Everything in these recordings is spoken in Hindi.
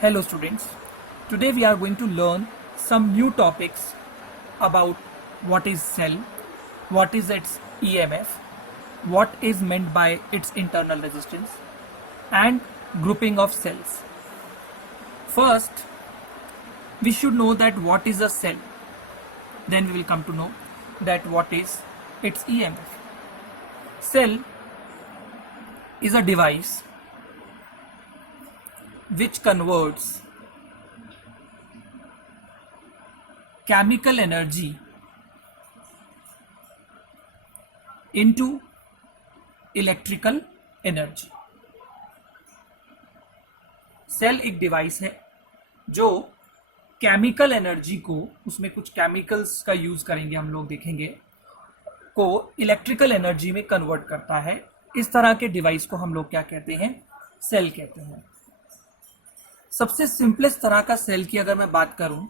Hello students, today we are going to learn some new topics about what is cell, what is its EMF, what is meant by its internal resistance and grouping of cells. First, we should know that what is a cell. Then we will come to know that what is its EMF. Cell is a device which converts chemical energy into electrical energy. Cell एक डिवाइस है जो केमिकल एनर्जी को, उसमें कुछ केमिकल्स का यूज करेंगे हम लोग देखेंगे, को इलेक्ट्रिकल एनर्जी में कन्वर्ट करता है. इस तरह के डिवाइस को हम लोग क्या कहते हैं? सेल कहते हैं. सबसे सिंपलेस्ट तरह का सेल की अगर मैं बात करूं,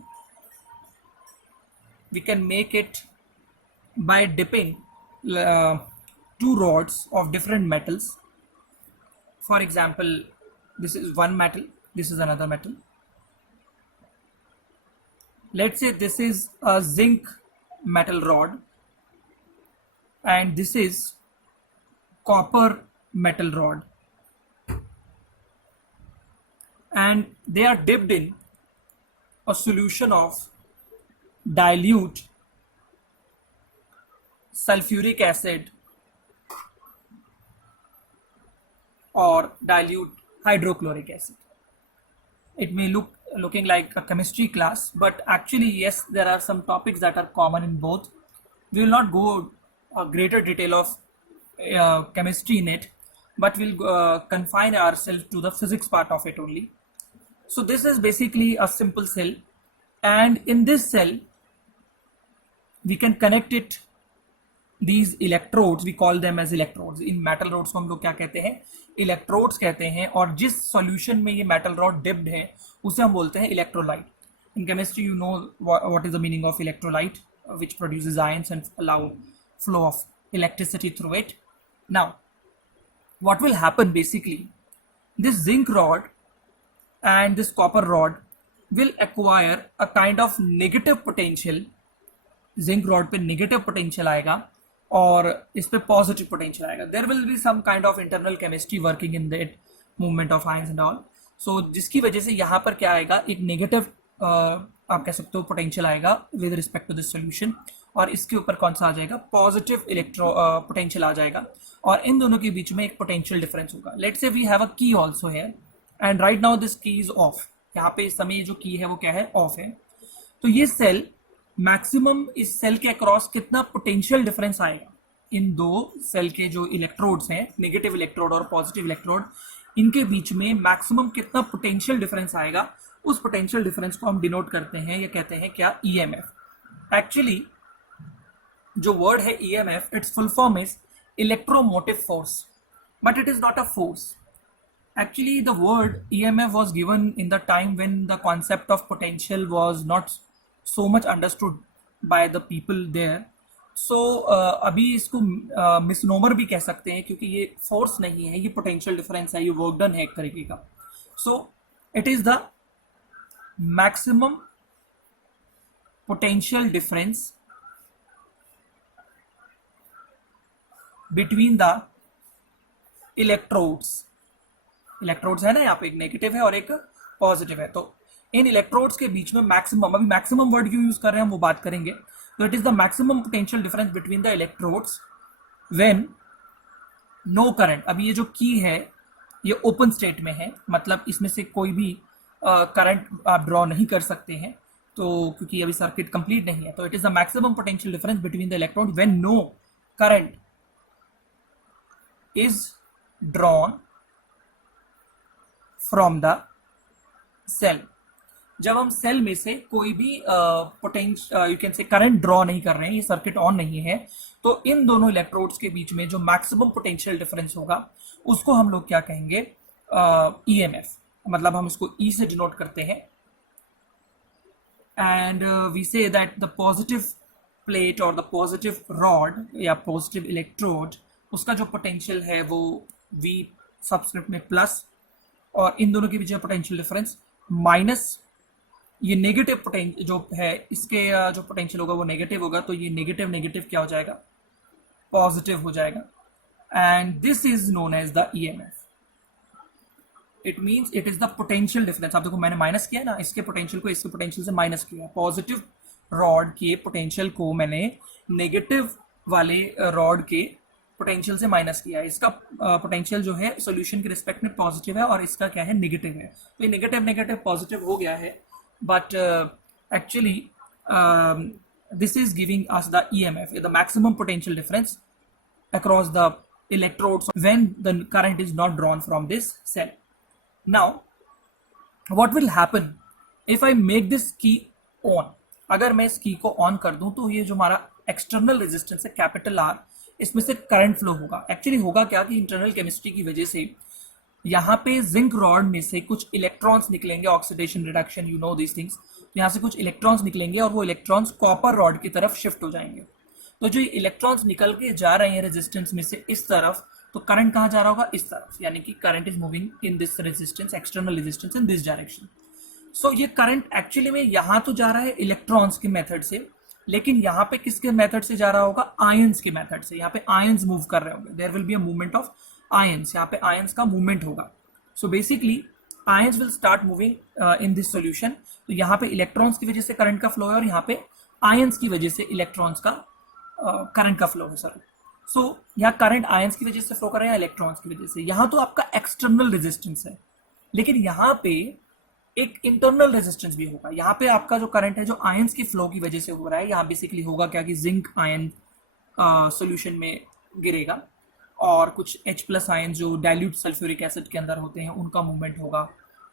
we can make it by dipping two rods of different metals. For example, this is one metal, this is another metal. Let's say this is a zinc metal rod and this is copper metal rod, and they are dipped in a solution of dilute sulfuric acid or dilute hydrochloric acid. It may looking like a chemistry class, but actually yes, there are some topics that are common in both. We will not go a greater detail of chemistry in it, but we'll confine ourselves to the physics part of it only. So this is basically a simple cell, and in this cell we can connect it these electrodes, we call them as electrodes. In metal rods को हम लोग क्या कहते हैं? इलेक्ट्रोड्स कहते हैं. और जिस सॉल्यूशन में ये मेटल रॉड डिप्ड है उसे हम बोलते हैं electrolyte. In chemistry you know what is the meaning of electrolyte, which produces ions and allow flow of electricity through it. Now, what will happen basically? This zinc rod and this copper rod will acquire a kind of negative potential. Zinc rod पे नेगेटिव पोटेंशियल आएगा और इस पे पॉजिटिव पोटेंशियल आएगा. There will be some kind of internal chemistry working in that movement of ions and all. So जिसकी वजह से यहाँ पर क्या आएगा? एक नेगेटिव आप कह सकते हो पोटेंशियल आएगा with respect to this solution, और इसके ऊपर कौन सा आ जाएगा? पॉजिटिव पोटेंशियल आ जाएगा, और इन दोनों के बीच में एक पोटेंशियल डिफरेंस होगा. Let's say we have a key also है, and right now this key is off. यहाँ पे इस समय जो की है वो क्या है? ऑफ है. तो ये सेल मैक्सिमम इस सेल के अक्रॉस कितना पोटेंशियल डिफरेंस आएगा? इन दो सेल के जो इलेक्ट्रोड्स हैं, नेगेटिव इलेक्ट्रोड और पॉजिटिव इलेक्ट्रोड, इनके बीच में मैक्सिमम कितना पोटेंशियल डिफरेंस आएगा? उस पोटेंशियल डिफरेंस को हम डिनोट करते हैं या कहते हैं क्या? ईएमएफ. एक्चुअली जो वर्ड है EMF, it's full form is electromotive force, but it is not a force. Actually, the word EMF was given in the time when the concept of potential was not so much understood by the people there. So अभी इसको मिसनोमर भी कह सकते हैं, क्योंकि ये फोर्स नहीं है, ये पोटेंशियल डिफरेंस है, ये वर्क डन है एक तरीके का. So it is the maximum potential difference between the electrodes. Electrodes है ना, यहाँ पे एक नेगेटिव है और एक पॉजिटिव है. तो इन इलेक्ट्रोड्स के बीच में मैक्सिमम, अभी मैक्सिमम वर्ड क्यों यूज कर रहे हैं हम वो बात करेंगे. तो it is the maximum potential difference between the electrodes when no current. अभी ये जो की है ये ओपन स्टेट में है, मतलब इसमें से कोई भी करंट आप ड्रॉ नहीं कर सकते हैं, तो क्योंकि अभी सर्किट कंप्लीट नहीं है. तो it is the maximum potential difference between the electrode when no current is drawn from the cell. जब हम सेल में से कोई भी potential, you can say current draw नहीं कर रहे हैं, ये सर्किट ऑन नहीं है, तो इन दोनों इलेक्ट्रोड्स के बीच में जो मैक्सिमम पोटेंशियल डिफरेंस होगा उसको हम लोग क्या कहेंगे? ईएमएफ. मतलब हम इसको ई से डिनोट करते हैं, and we say that the positive plate और द पॉजिटिव रॉड या पॉजिटिव इलेक्ट्रोड, उसका जो पोटेंशियल है वो वी सबस्क्रिप्ट में प्लस, और इन दोनों के बीच में पोटेंशियल डिफरेंस माइनस ये नेगेटिव पोटेंशियल जो है, इसके जो पोटेंशियल होगा वो नेगेटिव होगा, तो ये नेगेटिव नेगेटिव क्या हो जाएगा, पॉजिटिव हो जाएगा, and this is known as the EMF. It means it is the potential difference. आप देखो मैंने माइनस किया ना, इसके पोटेंशियल को इसके पोटेंशियल से माइनस किया. पॉजिटिव रॉड के पोटेंशियल को मैंने नेगेटिव वाले रॉड के पोटेंशियल से माइनस किया. इसका पोटेंशियल जो है सॉल्यूशन के रिस्पेक्ट में पॉजिटिव है और इसका क्या है, नेगेटिव है. तो ये नेगेटिव नेगेटिव पॉजिटिव हो गया है, but actually this is giving us the EMF, the maximum potential difference across the electrodes when the current is not drawn from this cell. Now what will happen if I make this key on? अगर मैं इस की को ऑन कर दूं तो ये जो हमारा एक्सटर्नल रेजिस्टेंस है कैपिटल आर, इसमें से करंट फ्लो होगा. एक्चुअली होगा क्या कि इंटरनल केमिस्ट्री की वजह से यहाँ पे जिंक रॉड में से कुछ इलेक्ट्रॉन्स निकलेंगे, oxidation reduction, you know this things. यहाँ से कुछ इलेक्ट्रॉन्स निकलेंगे और वो इलेक्ट्रॉन्स कॉपर रॉड की तरफ शिफ्ट हो जाएंगे. तो जो इलेक्ट्रॉन्स निकल के जा रहे हैं रेजिस्टेंस में से इस तरफ, तो करंट कहाँ जा रहा होगा, इस तरफ. यानी कि current is moving in this resistance, external resistance in this direction. So ये करंट एक्चुअली में यहाँ तो जा रहा है इलेक्ट्रॉन्स के मेथड से, लेकिन यहाँ पे किसके मेथड से जा रहा होगा, आयंस के मेथड से. यहाँ पे आयंस मूव कर रहे होंगे, there will be a movement of ions. यहाँ पे आयंस का मूवमेंट होगा. So basically ions will start moving in this solution. तो यहाँ पे इलेक्ट्रॉन्स की वजह से करंट का फ्लो है और यहाँ पे आयंस की वजह से इलेक्ट्रॉन्स का करंट का फ्लो है. सर सो यहाँ करंट आयंस की वजह से फ्लो कर रहे हैं, इलेक्ट्रॉन्स की वजह से. यहाँ तो आपका एक्सटर्नल रेजिस्टेंस है, लेकिन यहाँ पे एक इंटरनल रेजिस्टेंस भी होगा. यहाँ पे आपका जो करंट है जो आयंस की फ्लो की वजह से हो रहा है, यहाँ बेसिकली होगा क्या कि जिंक आयन सॉल्यूशन में गिरेगा और कुछ H+ आयन जो डाइल्यूट सल्फ्यूरिक एसिड के अंदर होते हैं उनका मूवमेंट होगा,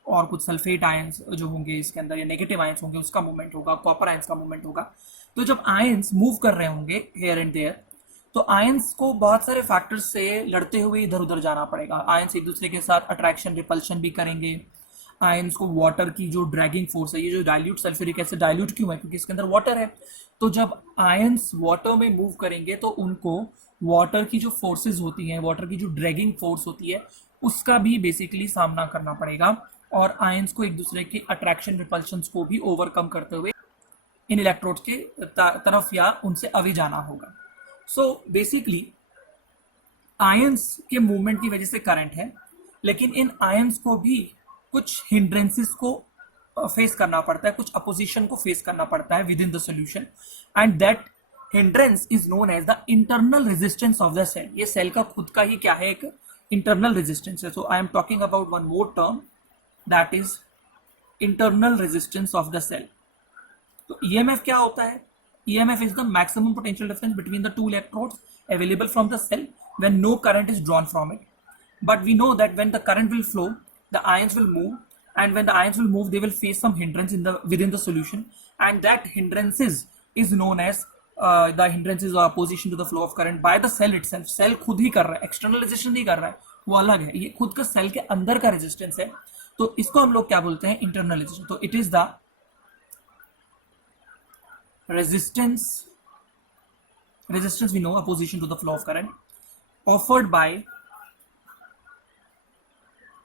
और कुछ सल्फेट आयंस जो होंगे इसके अंदर या नेगेटिव आयंस होंगे उसका मूवमेंट होगा, कॉपर आयंस का मूवमेंट होगा. तो जब आयंस मूव कर रहे होंगे हेयर एंड देयर, तो आयंस को बहुत सारे फैक्टर्स से लड़ते हुए इधर उधर जाना पड़ेगा. आयंस एक दूसरे के साथ अट्रैक्शन रिपल्शन भी करेंगे. आयंस को वाटर की जो ड्रैगिंग फोर्स है, ये जो डाइल्यूट सल्फ्यूरिक एसिड डाइल्यूट क्यों है, क्योंकि इसके अंदर वाटर है. तो जब आयंस वाटर में मूव करेंगे तो उनको वाटर की जो फोर्सेस होती हैं, वाटर की जो ड्रैगिंग फोर्स होती है, उसका भी बेसिकली सामना करना पड़ेगा. और आयंस को एक दूसरे के अट्रैक्शन रिपल्शंस को भी ओवरकम करते हुए इन इलेक्ट्रोड्स के तरफ या उनसे अवे जाना होगा. सो बेसिकली आयंस के मूवमेंट की वजह से करंट है, लेकिन इन आयंस को भी कुछ हिंड्रेंसेस को फेस करना पड़ता है, कुछ अपोजिशन को फेस करना पड़ता है within the solution, and that hindrance is known as the internal resistance of the cell. ये सेल का खुद का ही क्या है, एक इंटरनल रेजिस्टेंस है. So I am talking about one more term, that is internal resistance of the cell. तो EMF क्या होता है, EMF is the maximum potential difference between the two electrodes available from the cell when no current is drawn from it. But we know that when the current will flow, the ions will move, and when the ions will move, they will face some hindrance within the solution, and that hindrances is known as the hindrances or opposition to the flow of current by the cell itself. Cell खुद ही कर रहा है, external resistance नहीं कर रहा है, वो अलग है. ये खुद का सेल के अंदर का रेजिस्टेंस है, तो इसको हम लोग क्या बोलते हैं, इंटरनल रेजिस्टेंस. तो it is the resistance we know, opposition to the flow of current, offered by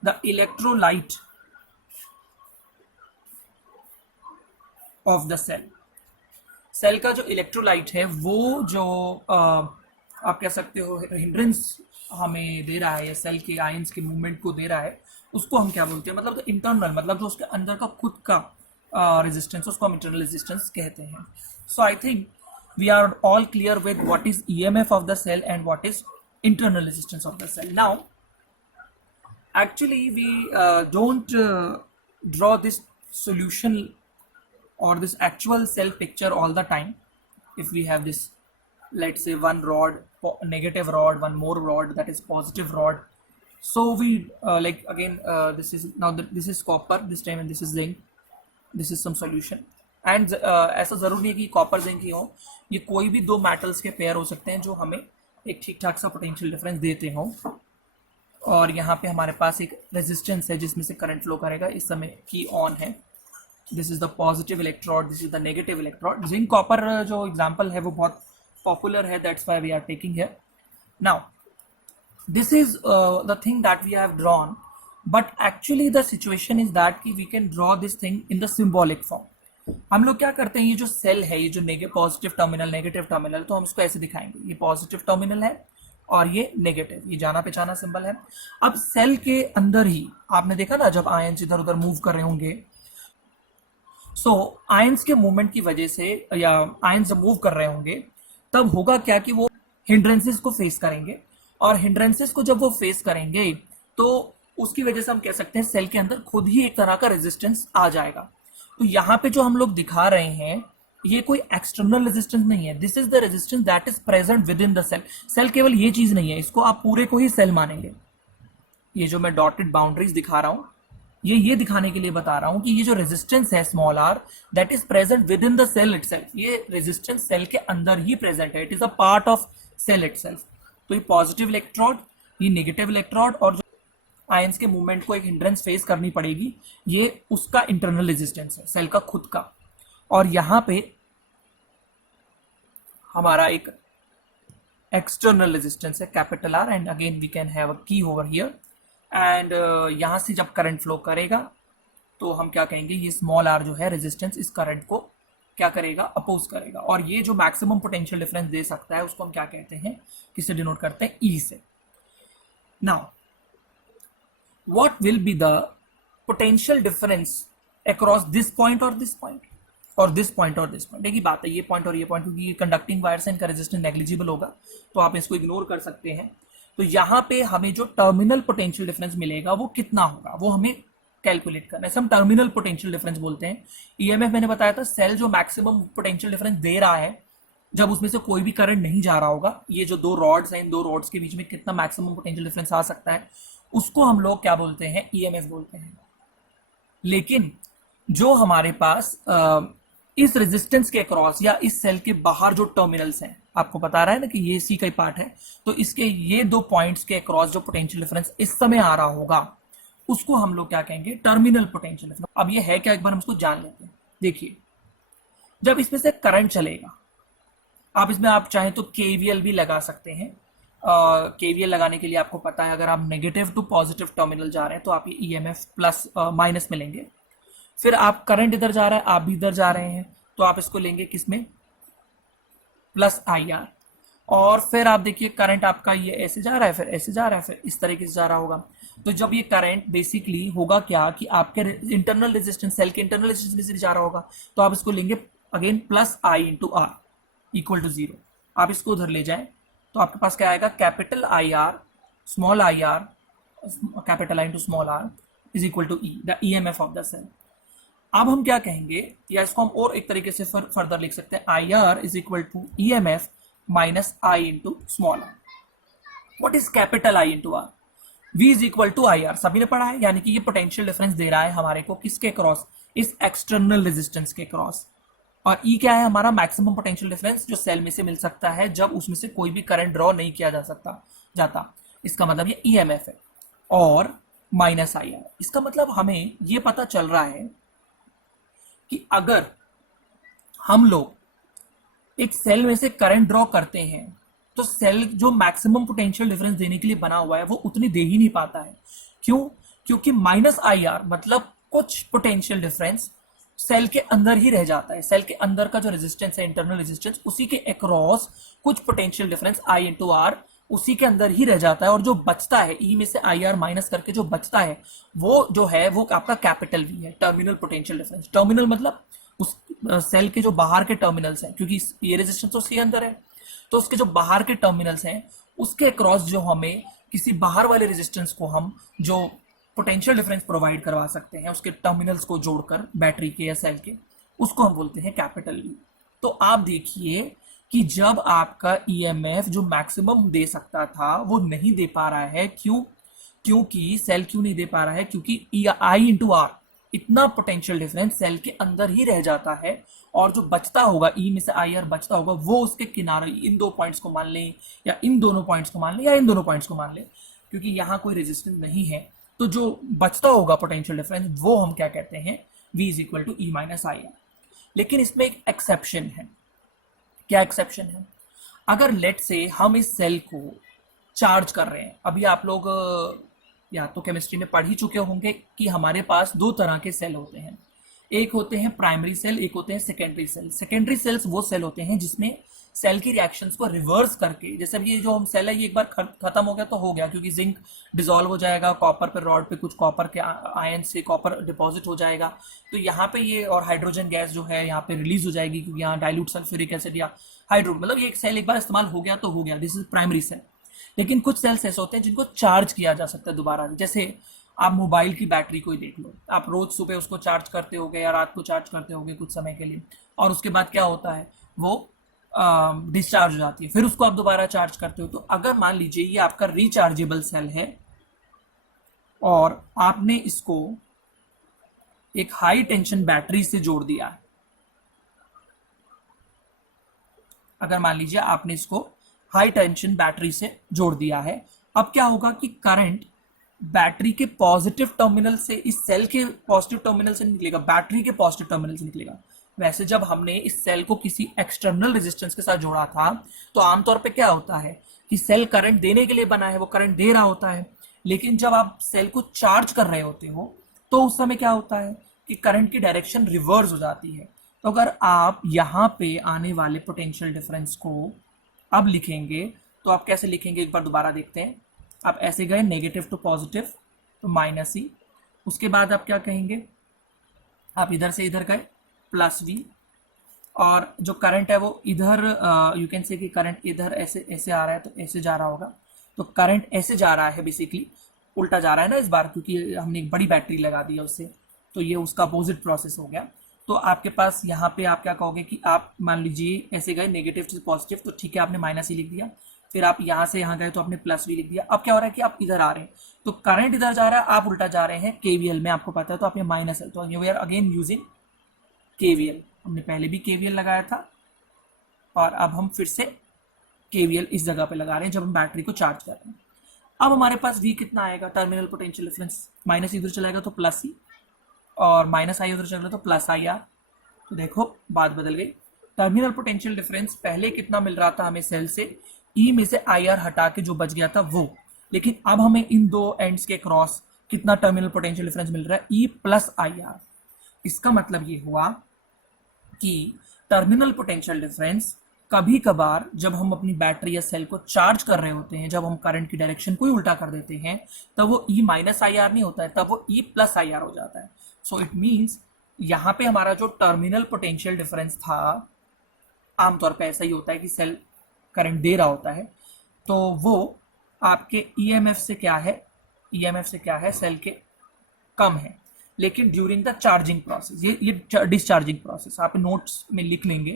the electrolyte of the cell. Cell का जो इलेक्ट्रोलाइट है वो जो आप कह सकते हो हिंड्रेंस हमें दे रहा है, या सेल के आयंस के मूवमेंट को दे रहा है, उसको हम क्या बोलते हैं, मतलब तो इंटरनल, मतलब जो उसके अंदर का खुद का रेजिस्टेंस, उसको हम इंटरनल रेजिस्टेंस कहते हैं. So I think we are all clear with what is EMF of the cell and what is internal resistance of the cell. Now, actually we don't draw this solution or this actual cell picture all the time. If we have this, let's say one rod, negative rod, one more rod that is positive rod. So we like again this is now this is copper this time, and this is zinc. This is some solution. And ऐसा ज़रूरी है कि कॉपर जिंक ही हो, ये कोई भी दो मेटल्स के पेयर हो सकते हैं जो हमें एक ठीक ठाक सा पोटेंशियल डिफरेंस देते हों. और यहाँ पे हमारे पास एक रेजिस्टेंस है जिसमें से करंट फ्लो करेगा. इस समय की ऑन है. This is the positive electrode, this is the negative electrode. Zinc copper जो एग्जाम्पल है वो बहुत पॉपुलर है, that's why we are taking here. Now this is the thing that we have drawn but actually the situation is that कि we can draw this thing in the symbolic form. हम लोग क्या करते हैं, ये जो सेल है, ये जो पॉजिटिव टर्मिनल नेगेटिव टर्मिनल, तो हम इसको ऐसे दिखाएंगे, ये पॉजिटिव टर्मिनल है और ये नेगेटिव, ये जाना पहचाना सिंबल है। अब सेल के अंदर ही आपने देखा ना, जब आयंस इधर उधर मूव कर रहे होंगे, सो आयंस के मूवमेंट की वजह से, या आयंस जब मूव कर रहे होंगे तब होगा क्या कि वो हिंड्रेंसेस को फेस करेंगे, और हिंड्रेंसेस को जब वो फेस करेंगे तो उसकी वजह से हम कह सकते हैं सेल के अंदर खुद ही एक तरह का रेजिस्टेंस आ जाएगा। तो यहाँ पे जो हम लोग दिखा रहे हैं ये कोई एक्सटर्नल रेजिस्टेंस नहीं है, this is the resistance that is present within the cell. Cell केवल ये चीज नहीं है, इसको आप पूरे को ही सेल मानेंगे। ये जो मैं डॉटेड बाउंड्रीज दिखा रहा हूं, ये दिखाने के लिए बता रहा हूं कि ये जो रेजिस्टेंस है small R, that is present within the cell itself. ये रेजिस्टेंस सेल के अंदर ही प्रेजेंट है, it is a part of cell itself. तो ये पॉजिटिव इलेक्ट्रोड, ये नेगेटिव इलेक्ट्रोड, और जो आयंस के मूवमेंट को एक हिंड्रेंस फेस करनी पड़ेगी, ये उसका इंटरनल रेजिस्टेंस है, सेल का खुद का। और यहां पे हमारा एक एक्सटर्नल रेजिस्टेंस है capital R, and again we can have a key over here. And यहां से जब करंट फ्लो करेगा तो हम क्या कहेंगे, ये स्मॉल आर जो है रेजिस्टेंस इस करंट को क्या करेगा, अपोज करेगा। और ये जो मैक्सिमम पोटेंशियल डिफरेंस दे सकता है उसको हम क्या कहते हैं, किससे डिनोट करते हैं, ई से। Now what will be the potential difference across this point और दिस पॉइंट, और दिस पॉइंट और दिस पॉइंट। एक ही बात है, ये पॉइंट और ये पॉइंट, क्योंकि ये कंडक्टिंग वायर से इनका रेजिस्टेंस नेग्लिजिबल होगा तो आप इसको इग्नोर कर सकते हैं। तो यहां पे हमें जो टर्मिनल पोटेंशियल डिफरेंस मिलेगा वो कितना होगा, वो हमें कैलकुलेट करना है। हम टर्मिनल पोटेंशियल डिफरेंस बोलते हैं। ईएमएफ मैंने बताया था, सेल जो मैक्सिमम पोटेंशियल डिफरेंस दे रहा है जब उसमें से कोई भी करंट नहीं जा रहा होगा, ये जो दो रॉड्स हैं, इन दो रॉड्स के बीच में कितना मैक्सिमम पोटेंशियल डिफरेंस आ सकता है, उसको हम लोग क्या बोलते हैं, ईएमएफ बोलते हैं। लेकिन जो हमारे पास इस रेजिस्टेंस के अक्रॉस या इस सेल के बाहर जो टर्मिनल्स हैं, आपको बता रहा है ना कि ये सी का ही पार्ट है, तो इसके ये दो पॉइंट्स के अक्रॉस जो पोटेंशियल डिफरेंस इस समय आ रहा होगा उसको हम लोग क्या कहेंगे, टर्मिनल पोटेंशियल डिफरेंस। अब ये है क्या, एक बार हम इसको जान लेते हैं। देखिए, जब इसमें से करंट चलेगा, आप इसमें आप चाहें तो केवीएल भी लगा सकते हैं। केवीएल लगाने के लिए आपको पता है, अगर आप नेगेटिव टू पॉजिटिव टर्मिनल जा रहे हैं तो आप ये ईएमएफ प्लस माइनस में लेंगे। फिर आप करंट इधर जा रहा है, आप भी इधर जा रहे हैं, तो आप इसको लेंगे किसमें, प्लस आई आर। और फिर आप देखिए करंट आपका ये ऐसे जा रहा है, फिर ऐसे जा रहा है, फिर इस तरीके से जा रहा होगा। तो जब ये करंट बेसिकली होगा क्या कि आपके इंटरनल रेजिस्टेंस, सेल के इंटरनल रेजिस्टेंस में से जा रहा होगा, तो आप इसको लेंगे again plus I into R equal to 0। आप इसको उधर ले जाएं तो आपके पास क्या आएगा, capital I R small I R, capital I into small R is equal to E, the EMF of the cell. अब हम क्या कहेंगे, या इसको हम और एक तरीके से फर्दर लिख सकते हैं, I R is equal to E M F minus I into small R. What is capital I into R, V is equal to I R, सभी ने पढ़ा है। यानी कि ये पोटेंशियल डिफरेंस दे रहा है हमारे को किसके क्रॉस, इस एक्सटर्नल रेजिस्टेंस के क्रॉस। और ई क्या है, हमारा मैक्सिमम पोटेंशियल डिफरेंस जो सेल में से मिल सकता है जब उसमें से कोई भी करंट ड्रॉ नहीं किया जा सकता जाता। इसका मतलब ये ई एम एफ है, और माइनस आई आर। इसका मतलब हमें ये पता चल रहा है कि अगर हम लोग एक सेल में से करंट ड्रॉ करते हैं तो सेल जो मैक्सिमम पोटेंशियल डिफरेंस देने के लिए बना हुआ है वो उतनी दे ही नहीं पाता है। क्यों, क्योंकि माइनस आई आर मतलब कुछ पोटेंशियल डिफरेंस सेल के अंदर ही रह जाता है। सेल के अंदर का जो रेजिस्टेंस है, इंटरनल रेजिस्टेंस, उसी के अक्रॉस कुछ potential difference I into R उसी के अंदर ही रह जाता है, और जो बचता है ई में से आई आर माइनस करके जो बचता है वो जो है वो आपका कैपिटल वी है, टर्मिनल पोटेंशियल डिफरेंस। टर्मिनल मतलब उस सेल के जो बाहर के टर्मिनल्स हैं, क्योंकि ये रेजिस्टेंस तो उसके अंदर है, तो उसके जो बाहर के टर्मिनल्स हैं उसके अक्रॉस जो हमें किसी बाहर वाले रेजिस्टेंस को हम जो पोटेंशियल डिफरेंस प्रोवाइड करवा सकते हैं उसके टर्मिनल्स को जोड़कर, बैटरी के या सेल के, उसको हम बोलते हैं कैपिटल वी। तो आप देखिए कि जब आपका ईएमएफ जो मैक्सिमम दे सकता था वो नहीं दे पा रहा है, क्यों, क्योंकि सेल क्यों नहीं दे पा रहा है, क्योंकि आई इंटू आर इतना पोटेंशियल डिफरेंस सेल के अंदर ही रह जाता है, और जो बचता होगा ई में से आई आर बचता होगा वो उसके किनारे, इन दो पॉइंट्स को मान लें या इन दोनों पॉइंट्स को मान लें या इन दोनों पॉइंट्स को मान लें, क्योंकि यहाँ कोई रेजिस्टेंस नहीं है, तो जो बचता होगा पोटेंशियल डिफरेंस वो हम क्या कहते हैं, v is equal to E minus I R. लेकिन इसमें एक एक्सेप्शन है। क्या एक्सेप्शन है, अगर लेट से हम इस सेल को चार्ज कर रहे हैं, अभी आप लोग या तो केमिस्ट्री में पढ़ ही चुके होंगे कि हमारे पास दो तरह के सेल होते हैं। एक होते हैं प्राइमरी सेल, एक होते हैं सेकेंडरी सेल। सेकेंडरी सेल्स वो सेल होते हैं जिसमें सेल की रिएक्शंस को रिवर्स करके, जैसे अब ये जो हम सेल है ये एक बार खत्म हो गया तो हो गया, क्योंकि जिंक डिसॉल्व हो जाएगा, कॉपर पे रॉड पे कुछ कॉपर के आयन से कॉपर डिपॉजिट हो जाएगा, तो यहाँ पे ये और हाइड्रोजन गैस जो है यहाँ पे रिलीज हो जाएगी, क्योंकि यहाँ डाइल्यूट सल्फ्यूरिक एसिड या हाइड्रो, मतलब ये एक सेल एक बार इस्तेमाल हो गया तो हो गया, दिस इज प्राइमरी सेल। लेकिन कुछ सेल्स ऐसे होते हैं जिनको चार्ज किया जा सकता है दोबारा। जैसे आप मोबाइल की बैटरी को ही देख लो, आप रोज सुबह उसको चार्ज करते होगे या रात को चार्ज करते होगे कुछ समय के लिए, और उसके बाद क्या होता है, वो डिस्चार्ज हो जाती है, फिर उसको आप दोबारा चार्ज करते हो। तो अगर मान लीजिए ये आपका रिचार्जेबल सेल है और आपने इसको एक हाई टेंशन बैटरी से जोड़ दिया है, अगर मान लीजिए आपने इसको हाई टेंशन बैटरी से जोड़ दिया है, अब क्या होगा कि करंट बैटरी के पॉजिटिव टर्मिनल से, इस सेल के पॉजिटिव टर्मिनल से निकलेगा, बैटरी के पॉजिटिव टर्मिनल से निकलेगा। वैसे जब हमने इस सेल को किसी एक्सटर्नल रेजिस्टेंस के साथ जोड़ा था तो आमतौर पे क्या होता है कि सेल करंट देने के लिए बना है, वो करंट दे रहा होता है, लेकिन जब आप सेल को चार्ज कर रहे होते हो तो उस समय क्या होता है कि करंट की डायरेक्शन रिवर्स हो जाती है। तो अगर आप यहाँ पे आने वाले पोटेंशियल डिफरेंस को अब लिखेंगे तो आप कैसे लिखेंगे, एक बार दोबारा देखते हैं। आप ऐसे गए नेगेटिव टू पॉजिटिव तो माइनस ई, उसके बाद आप क्या कहेंगे, आप इधर से इधर गए प्लस वी, और जो करंट है वो इधर, यू कैन से कि करंट इधर ऐसे ऐसे आ रहा है तो ऐसे जा रहा होगा, तो करंट ऐसे जा रहा है, बेसिकली उल्टा जा रहा है ना इस बार, क्योंकि हमने एक बड़ी बैटरी लगा दी है उससे, तो ये उसका अपोजिट प्रोसेस हो गया। तो आपके पास यहाँ पे आप क्या कहोगे कि आप मान लीजिए ऐसे गए नेगेटिव से पॉजिटिव, तो ठीक है आपने माइनस ही लिख दिया, फिर आप यहाँ से यहाँ गए तो आपने प्लस भी लिख दिया। अब क्या हो रहा है कि आप इधर आ रहे हैं, तो करंट इधर जा रहा है, आप उल्टा जा रहे हैं केवीएल में, आपको पता है, तो आप ये माइनस है, तो we are again using KVL. हमने पहले भी केवीएल लगाया था और अब हम फिर से केवीएल इस जगह पे लगा रहे हैं जब हम बैटरी को चार्ज कर रहे हैं। अब हमारे पास वी कितना आएगा, टर्मिनल पोटेंशियल डिफरेंस, माइनस इधर चलाएगा तो प्लस ही, और माइनस आई उधर चल रहा तो प्लस आई आर। तो देखो बात बदल गई, टर्मिनल पोटेंशियल डिफरेंस पहले कितना मिल रहा था हमें सेल से, ई में से आई आर हटा के जो बच गया था वो, लेकिन अब हमें इन दो एंड्स के क्रॉस कितना टर्मिनल पोटेंशियल डिफरेंस मिल रहा है, ई प्लस आई आर। इसका मतलब ये हुआ कि टर्मिनल पोटेंशियल डिफरेंस कभी कभार जब हम अपनी बैटरी या सेल को चार्ज कर रहे होते हैं, जब हम करंट की डायरेक्शन को ही उल्टा कर देते हैं, तब वो ई माइनस आई आर नहीं होता है, तब वो ई प्लस आई आर हो जाता है। सो इट मीन्स यहाँ पे हमारा जो टर्मिनल पोटेंशियल डिफरेंस था, आमतौर पे ऐसा ही होता है कि सेल करंट दे रहा होता है, तो वो आपके ईएमएफ से क्या है, ईएमएफ से क्या है, सेल के कम है। लेकिन ड्यूरिंग द चार्जिंग प्रोसेस, ये डिस्चार्जिंग प्रोसेस आप नोट्स में लिख लेंगे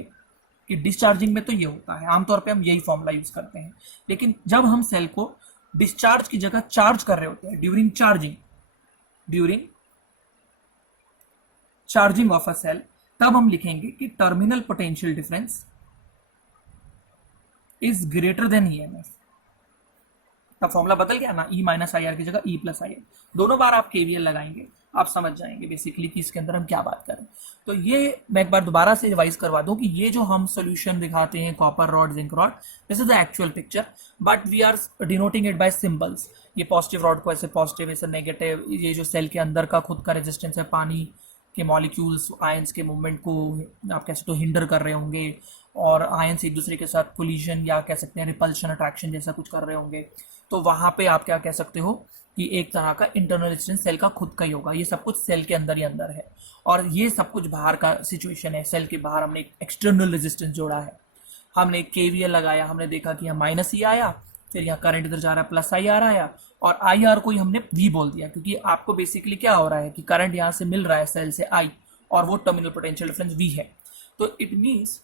कि डिस्चार्जिंग में तो ये होता है, आमतौर पे हम यही फॉर्मूला यूज करते हैं। लेकिन जब हम सेल को डिस्चार्ज की जगह चार्ज कर रहे होते हैं, during charging of a cell, तब हम लिखेंगे कि terminal potential difference is greater than EMF. तब फॉर्मूला बदल गया ना, ई माइनस आई आर की जगह ई प्लस आई आर। दोनों बार आप केवीएल लगाएंगे, आप समझ जाएंगे बेसिकली कि इसके अंदर हम क्या बात करें। तो ये मैं एक बार दोबारा से रिवाइज करवा दूं कि ये जो हम सोल्यूशन दिखाते हैं, copper rod, zinc rod, this is the actual picture, but we are denoting it by symbols. ये पॉजिटिव रॉड को ऐसे पॉजिटिव, ऐसे नेगेटिव, ये जो सेल के अंदर का खुद का रेजिस्टेंस है, पानी के मॉलिक्यूल्स आयंस के मूवमेंट को आप कह सकते हो हिंडर कर रहे होंगे, और आयंस एक दूसरे के साथ कोलिजन या कह सकते हैं रिपल्शन अट्रैक्शन जैसा कुछ कर रहे होंगे, तो वहां पे आप क्या कह सकते हो कि एक तरह का इंटरनल रेजिस्टेंस सेल का खुद का ही होगा। ये सब कुछ सेल के अंदर ही अंदर है, और ये सब कुछ बाहर का सिचुएशन है। सेल के बाहर हमने एक एक्सटर्नल रेजिस्टेंस जोड़ा है, हमने केवीएल लगाया, हमने देखा कि यहाँ माइनस ही आया, फिर यहाँ करंट इधर जा रहा है, प्लस आई आर आया, और आई आर को ही हमने वी बोल दिया, क्योंकि आपको बेसिकली क्या हो रहा है कि करंट यहाँ से मिल रहा है सेल से आई, और वो टर्मिनल पोटेंशियल डिफरेंस वी है। तो इट मीन्स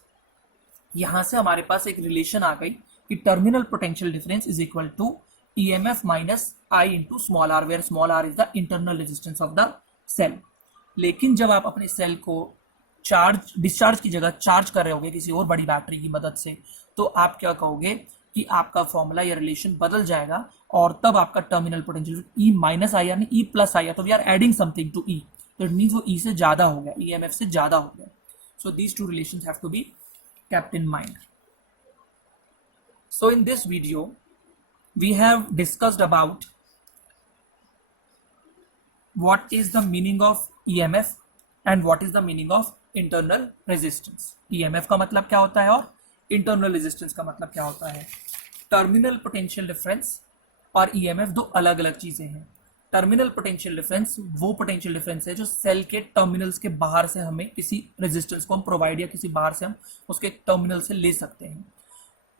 यहाँ से हमारे पास एक रिलेशन आ गई कि terminal potential difference is equal to EMF minus I into small r, where small r is the internal resistance of the cell। लेकिन जब आप अपने सेल को डिस्चार्ज की जगह चार्ज कर रहे होगे किसी और बड़ी बैटरी की मदद से, तो आप क्या कहोगे कि आपका फॉर्मूला या रिलेशन बदल जाएगा, और तब आपका terminal potential E minus I R नहीं ई प्लस आई आर, तो we are adding something to E, तो इट मीन्स वो ई से ज्यादा हो गया, EMF से ज्यादा हो गया। So these two relations have to be kept in mind। So in this video we have discussed about what is the meaning of EMF and what is the meaning of internal resistance. EMF का मतलब क्या होता है और internal resistance का मतलब क्या होता है. टर्मिनल पोटेंशियल डिफरेंस और EMF दो अलग अलग चीजें हैं. टर्मिनल पोटेंशियल डिफरेंस वो पोटेंशियल डिफरेंस है जो सेल के टर्मिनल्स के बाहर से हमें किसी रेजिस्टेंस को हम प्रोवाइड या किसी बाहर से हम उसके टर्मिनल से ले सकते हैं.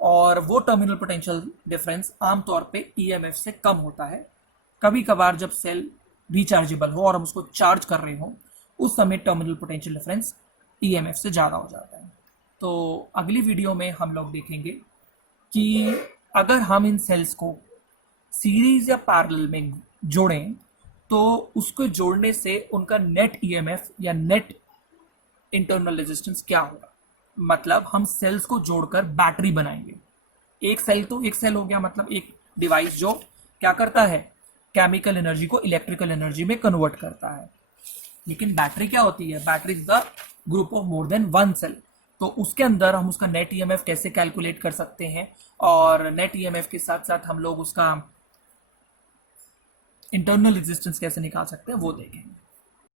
और वो टर्मिनल पोटेंशियल डिफरेंस आमतौर पे EMF से कम होता है. कभी कभार जब सेल रिचार्जेबल हो और हम उसको चार्ज कर रहे हो उस समय टर्मिनल पोटेंशियल डिफरेंस EMF से ज़्यादा हो जाता है. तो अगली वीडियो में हम लोग देखेंगे कि अगर हम इन सेल्स को सीरीज या पैरेलल में जोड़ें तो उसको जोड़ने से उनका नेट EMF या नेट इंटरनल रेजिस्टेंस क्या होगा. मतलब हम सेल्स को जोड़कर बैटरी बनाएंगे. एक सेल तो एक सेल हो गया, मतलब एक डिवाइस जो क्या करता है, केमिकल एनर्जी को इलेक्ट्रिकल एनर्जी में कन्वर्ट करता है. लेकिन बैटरी क्या होती है, battery is the group of more than one cell. तो उसके अंदर हम उसका नेट EMF कैसे कैलकुलेट कर सकते हैं और नेट EMF के साथ साथ हम लोग उसका इंटरनल रेजिस्टेंस कैसे निकाल सकते हैं वो देखेंगे.